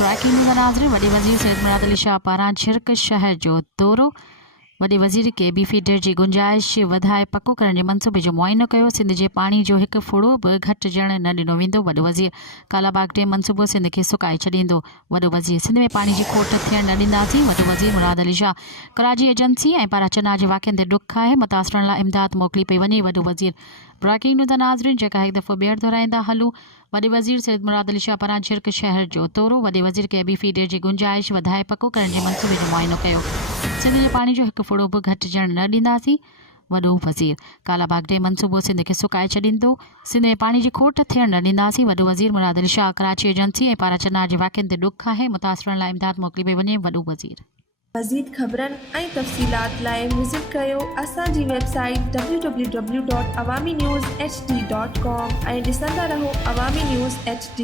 ट्रैकिंग में नाज़रीन, वॾे वज़ीर सैयद मुराद अली शाह पारां छिरक शहर जो दौरो। वॾे वज़ीर के बी फीडर जी गुंजाइश वधाए पको करण जे मंसूबे जो मुआइनो कयो। सिंध जे पाणी जो हिकु फुड़ो बि घटिजण न ॾिनो वेंदो। वॾो वज़ीर कालाबाग डैम मंसूबो सिंध खे सुकाए छॾींदो। वॾो वज़ीर सिंध में पाणी जी खोट थियण न ॾींदासीं। वॾो वज़ीर मुराद अली शाह कराची एजेंसी ऐं पारां चनार जे वाक़िअनि ते ॾुख आहे, मुतासिरनि लाइ इमदाद मोकिली पई वञे। वॾो वज़ीर ब्रेकिंग न्यूज़ नाज़रीन जेका हिकु दफ़ो ॿीहर दोहराईंदा हलूं। वॾे वज़ीर सैयद मुराद अली शाह पारां छिरक शहर जो दौरो। वॾे वज़ीर के बी फीडर जी गुंजाइश वधाए पको करण जे मंसूबे जो मुआइनो कयो। सिंध जे पाणी जो हिकु फुड़ो बि घटिजण न ॾींदासीं। वॾो वज़ीर कालाबाग डैम मंसूबो सिंध खे सुकाए छॾींदो। सिंध में पाणी जी खोट थियण न ॾींदासीं। वॾो वज़ीर मुराद अली शाह कराची एजेंसी ऐं पारां चनार जे वाक़िअनि ते ॾुख आहे, मुतासिरनि लाइ इमदाद मोकिली पई वञे। वॾो वज़ीर मज़ीद ख़बरनि ऐं तफ़सीलात लाइ विज़िट कयो असांजी वेबसाइट www.awamiNewsHD.com ऐं ॾिसंदा रहो अवामी न्यूज़ HD।